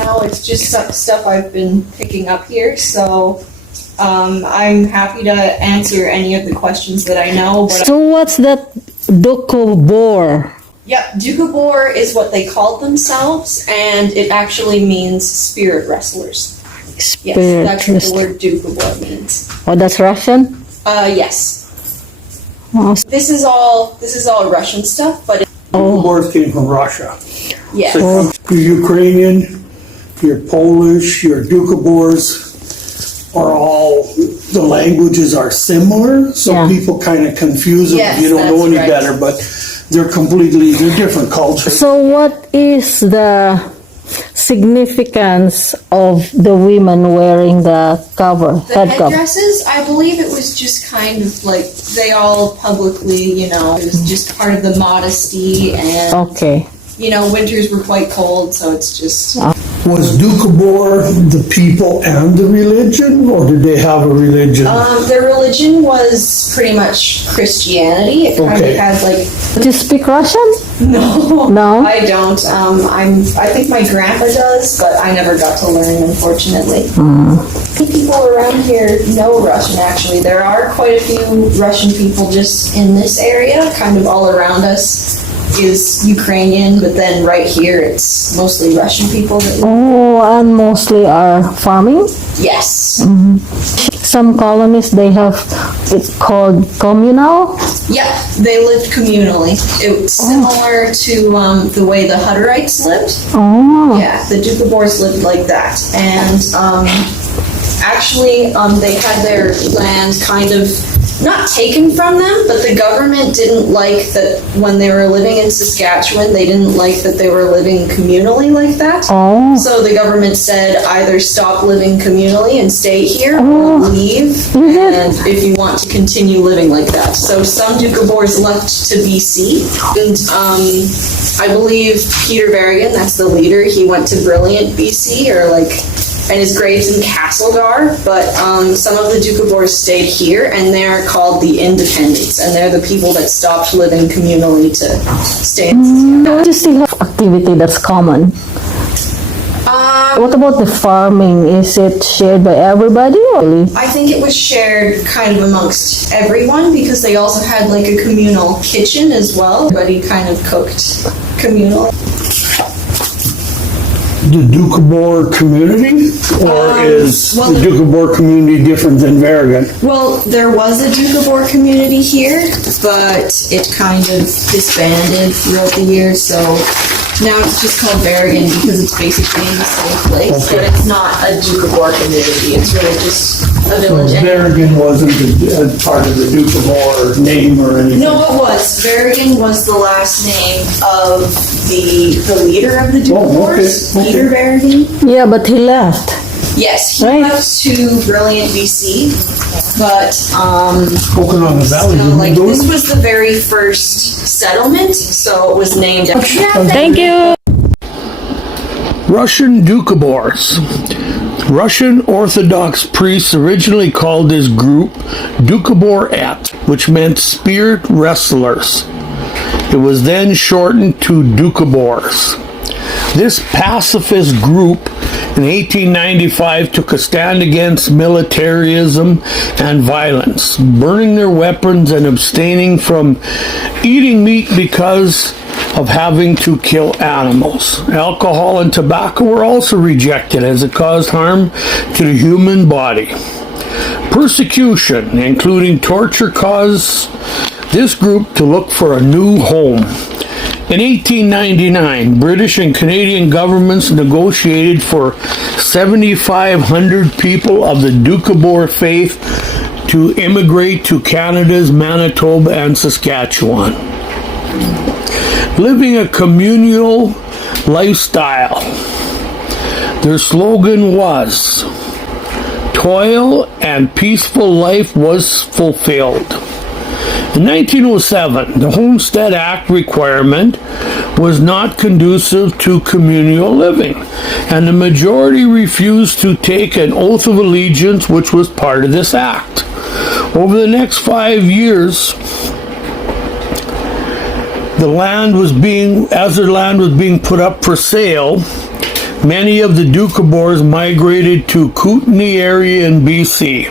now. It's just some stuff I've been picking up here. So I'm happy to answer any of the questions that I know. But So what's that Doukhobor? yep, Doukhobor is what they called themselves, and it actually means spirit wrestlers. Yes, that's what the word Doukhobor means. Oh, that's Russian? Yes. Oh, This is all Russian stuff, but Doukhobors came from Russia. yes. So you're Ukrainian, you're Polish, you're Doukhobors are all, the languages are similar, so Yeah. people kind of confuse them Yes, if you don't know that's any right. better, but they're different cultures. So what is the significance of the women wearing the cover, The head cover? headdresses, I believe it was just kind of like they all publicly, it was just part of the modesty, and Okay. winters were quite cold, so it's just. Was Doukhobor the people and the religion, or did they have a religion? Their religion was pretty much Christianity. It kind Okay. of had like Do you speak Russian? no, No? I don't. I think my grandpa does, but I never got to learn, unfortunately. People around here know Russian. Actually, there are quite a few Russian people just in this area, kind of all around us. Is Ukrainian, but then right here it's mostly Russian people that live. Oh, and mostly are farming. Yes. Some colonies, they have, it's called communal. Yeah, they lived communally. It's similar to the way the Hutterites lived. Oh, Yeah, the Doukhobors lived like that. And actually, they had their land kind of not taken from them, but the government didn't like that when they were living in Saskatchewan, they didn't like that they were living communally like that. oh, So the government said either stop living communally and stay here or leave, and if you want to continue living like that. So some Doukhobors left to BC, and I believe Peter Berrigan, that's the leader, he went to Brilliant, BC, and his grave's in Castlegar, but some of the Doukhobors stayed here, and they're called the Independents, and they're the people that stopped living communally to stay in Saskatchewan. you still have activity that's common. What about the farming? Is it shared by everybody? Or? I think it was shared kind of amongst everyone because they also had like a communal kitchen as well. Everybody kind of cooked communal. The Doukhobor community, or is well, the Doukhobor community different than Berrigan? Well, there was a Doukhobor community here, but it kind of disbanded throughout the years, so now it's just called Berrigan because it's basically in the same place, but it's not a Doukhobor community. It's really just a village. Berrigan wasn't a part of the Doukhobor name or anything? No, it was. Berrigan was the last name of the leader of the Doukhobors, okay. Peter Berrigan. Yeah, but he left. Yes, he Right. left to Brilliant, BC, but Okanagan Valley, didn't like they do this it? was the very first settlement, so it was named. Thank you. Russian Doukhobors. Russian Orthodox priests originally called this group Doukhobor-et, which meant spirit wrestlers. It was then shortened to Doukhobors. This pacifist group in 1895 took a stand against militarism and violence, burning their weapons and abstaining from eating meat because of having to kill animals. Alcohol and tobacco were also rejected as it caused harm to the human body. Persecution, including torture, caused this group to look for a new home. In 1899, British and Canadian governments negotiated for 7,500 people of the Doukhobor faith to immigrate to Canada's Manitoba and Saskatchewan, living a communal lifestyle. Their slogan was, "Toil and peaceful life was fulfilled." In 1907, the Homestead Act requirement was not conducive to communal living, and the majority refused to take an oath of allegiance, which was part of this act. Over the next 5 years, their land was being put up for sale, many of the Doukhobors migrated to Kootenay area in BC.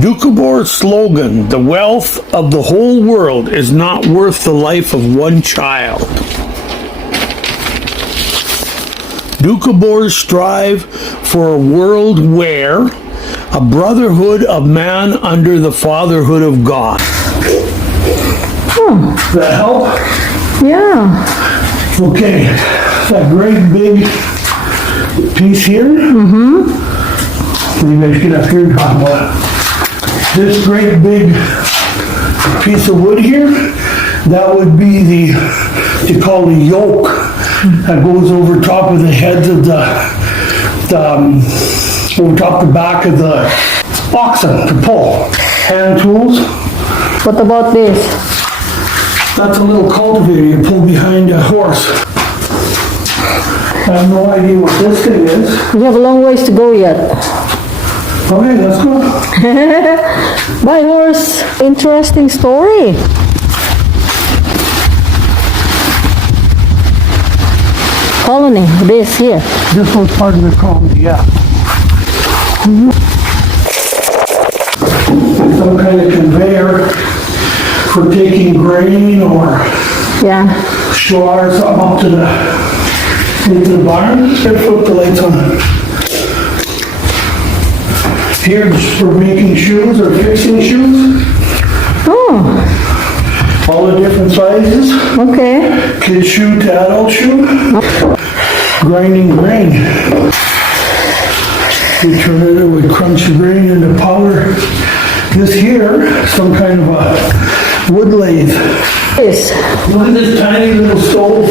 Doukhobor's slogan, "The wealth of the whole world is not worth the life of one child." Doukhobors strive for a world where a brotherhood of man under the fatherhood of God. Does that help? Yeah. Okay, that great big piece here. Mm-hmm. You guys get up here and talk about it. This great big piece of wood here, that would be they call the yoke that goes over top of the heads of over top the back of the oxen to pull. Hand tools. What about this? That's a little cultivator you pull behind a horse. I have no idea what this thing is. We have a long ways to go yet. Okay, let's go. Bye, horse. Interesting story. Colony, this here. This was part of the colony, yeah. Some kind of conveyor for taking grain or Yeah. straw or something up to into the barn. Here, flip the lights on. Here's for making shoes or fixing shoes. Oh, All the different sizes. okay. Kid shoe to adult shoe. Grinding grain. We turn it, we crunch the grain into powder. This here, some kind of a wood lathe. This. Look at this tiny little stove.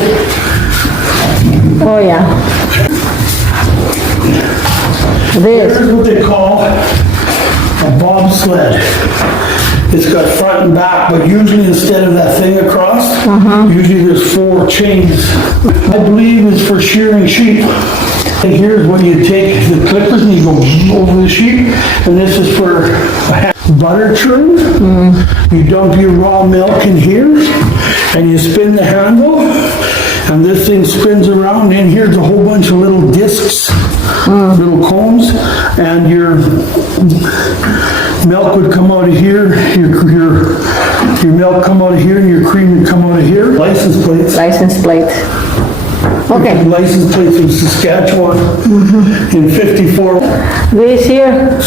Oh, yeah. This. Here's what they call a bobsled. It's got front and back, but usually instead of that thing across, usually there's 4 chains. I believe it's for shearing sheep. And here's when you take the clippers and you go over the sheep, and this is for butter churn. You dump your raw milk in here, and you spin the handle, and this thing spins around, and here's a whole bunch of little discs, little combs, and your milk would come out of here, your milk come out of here, and your cream would come out of here. License plates. License plate. Okay. License plates from Saskatchewan in 54. This here.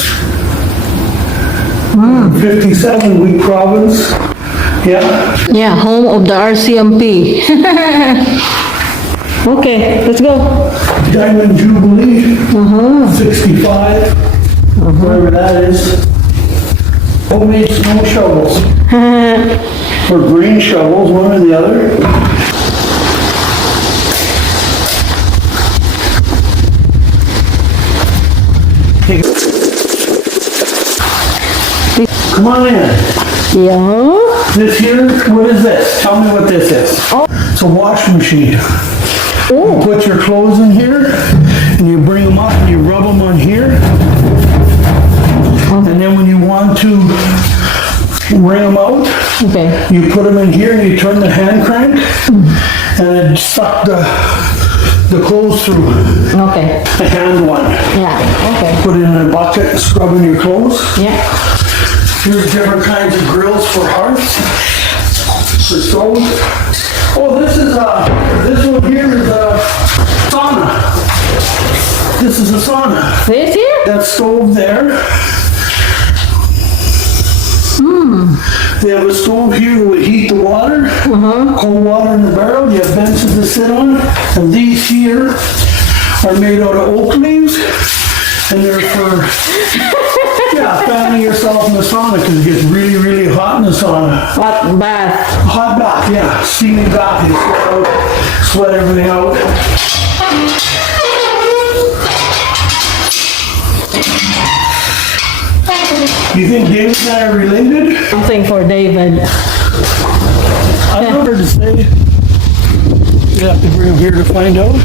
57, Wheat Province. Yeah. Yeah, home of the RCMP. Okay, let's go. Diamond Jubilee. 65. Wherever that is. Homemade snow shovels. Or green shovels, one or the other. Come on in. Yeah. This here, what is this? Tell me what this is. It's a washing machine. You put your clothes in here, and you bring them up, and you rub them on here. And then when you want to wring them out, Okay. you put them in here, and you turn the hand crank, and it sucks the clothes through. Okay. The hand one. Yeah. Okay. Put it in a bucket, scrub in your clothes. Yeah. Here's different kinds of grills for hearths, for stoves. Oh, this one here is a sauna. This is a sauna. This here? That stove there. They have a stove here that would heat the water, cold water in the barrel. You have benches to sit on. And these here are made out of oak leaves. And they're for, fanning yourself in the sauna because it gets really, really hot in the sauna. Hot bath. Hot bath, yeah. Steamy bath. You sweat everything out. You think David and I are related? Something for David. I don't know to say. You have to bring him here to find out.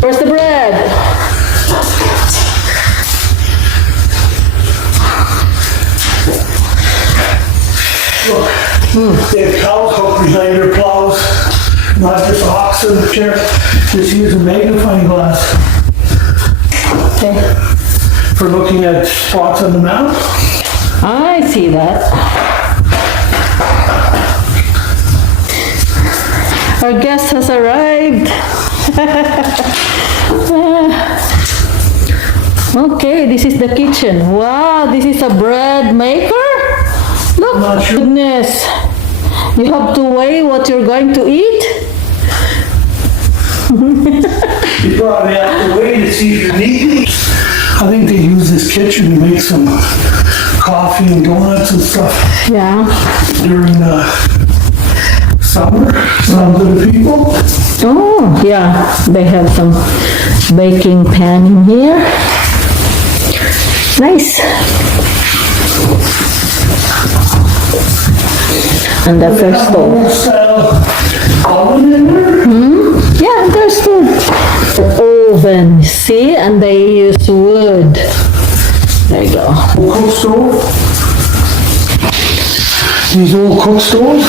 Where's the bread? They have cows hooked behind their plows, not just oxen. Just use a magnifying glass Okay. for looking at spots on the map. I see that. Our guest has arrived. Okay, this is the kitchen. Wow, this is a bread maker? Look, Not sure. goodness. You have to weigh what you're going to eat? You probably have to wait to see if you're needing. I think they use this kitchen to make some coffee and donuts and stuff Yeah. during the summer. Some of the people. Oh, yeah, they have some baking pan in here. Nice. And the first stove. Old style oven in there. Yeah, there's the oven, see? And they use wood. There you go. Old cook stove. These old cook stoves.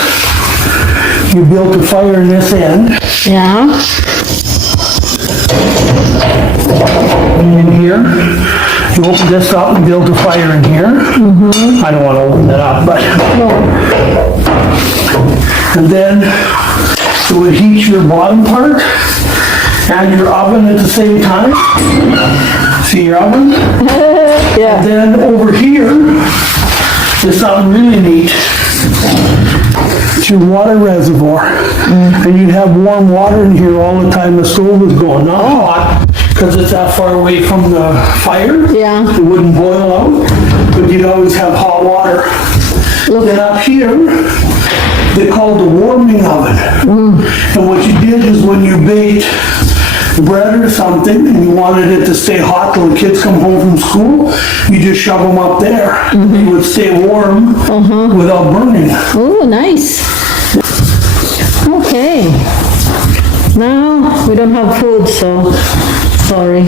You built a fire in this end. Yeah. And in here, you open this up and build a fire in here. I don't want to open that up, but. And then it would heat your bottom part and your oven at the same time. See your oven? Yeah. Then over here is something really neat. It's your water reservoir. And you'd have warm water in here all the time the stove was going. Not hot, because it's that far away from the fire. Yeah. It wouldn't boil out, but you'd always have hot water. Then up here, they called the warming oven. And what you did is when you baked bread or something and you wanted it to stay hot till the kids come home from school, you just shove them up there. It would stay warm without burning. Oh, nice. Okay. Now, we don't have food, so sorry.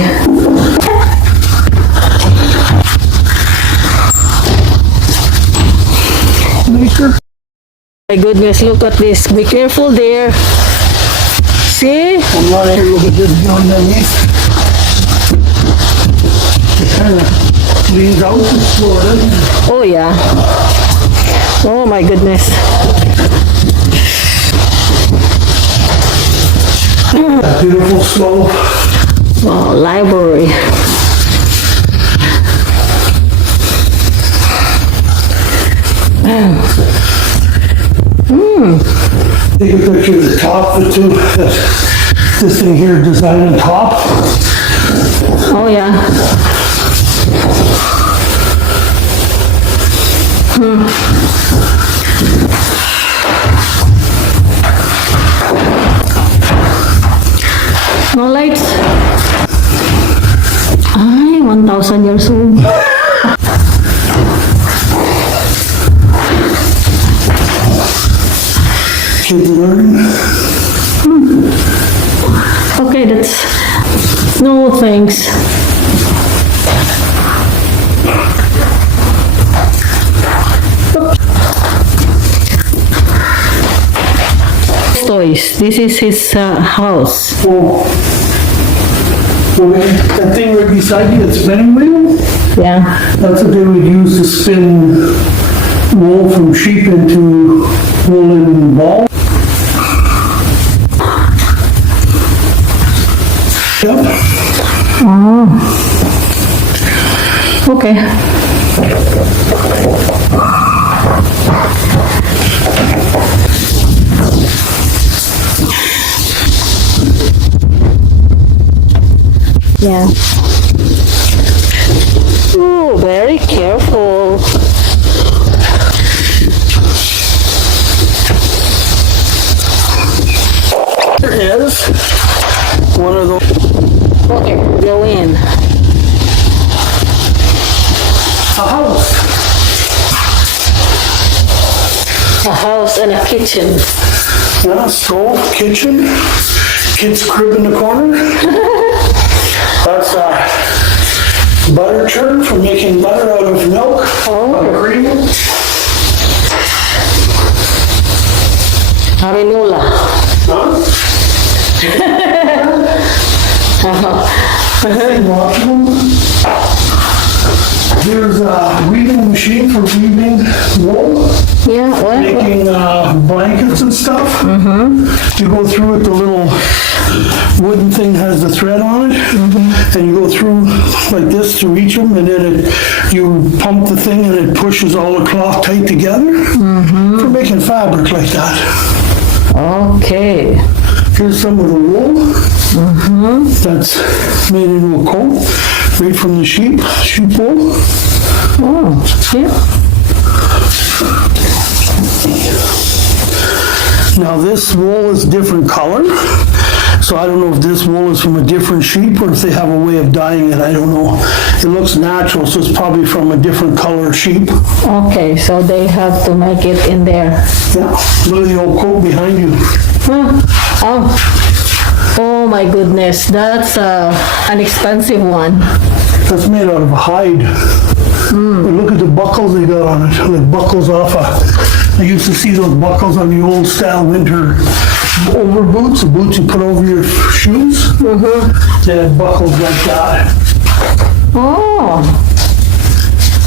Maker. My goodness, look at this. Be careful there. See? I'm not here to look at this underneath. It kind of leans out to Florida. Oh, yeah. Oh, my goodness. Beautiful slope. Oh, library. Take a picture of the top of the two. This thing here, design on top. Oh, yeah. No lights. Ay, 1,000 years old. Kids learn. Okay, that's... No, thanks. Toys. This is his house. Well, that thing right beside you, that spinning wheel, Yeah. that's what they would use to spin wool from sheep into woolen ball. Yep. Okay. Yeah. Ooh, very careful. There is one of those. Okay, go in. A house. A house and a kitchen. Yeah, stove, kitchen, kid's crib in the corner. That's a butter churn for making butter out of milk, out of cream. Manila. There's a weaving machine for weaving wool, Yeah, what? making blankets and stuff. You go through it, the little wooden thing has the thread on it, and you go through like this to reach them, and then you pump the thing and it pushes all the cloth tight together for making fabric like that. Okay. Here's some of the wool that's made into a coat, made from the sheep wool. Oh, yeah. Now this wool is different color, so I don't know if this wool is from a different sheep or if they have a way of dyeing it, I don't know. It looks natural, so it's probably from a different color sheep. Okay, so they have to make it in there. Yeah, look at the old coat behind you. Oh my goodness, that's an expensive one. That's made out of hide. But look at the buckles they got on it, like buckles off I used to see those buckles on the old style winter over boots, the boots you put over your shoes. They had buckles like that. Oh,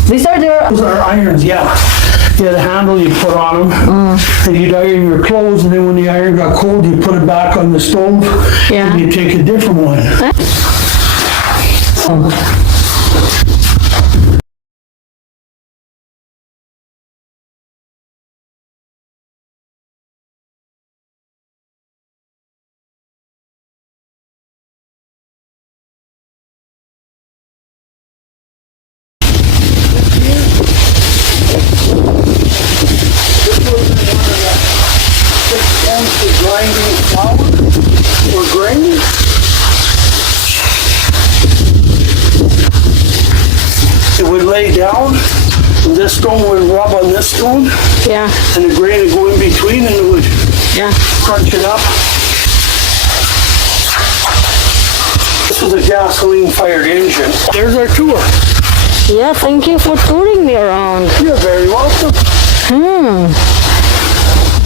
these are their. Those are irons, yeah. You had a handle you put on them, and you'd iron your clothes, and then when the iron got cold, you put it back on the stove, Yeah. and you take a different one. For grinding flour or grain. It would lay down, and this stone would rub on this stone, Yeah, and the grain would go in between, and it would yeah. crunch it up. This was a gasoline-fired engine. There's our tour. Yeah, thank you for touring me around. You're very welcome.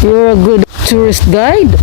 You're a good tourist guide.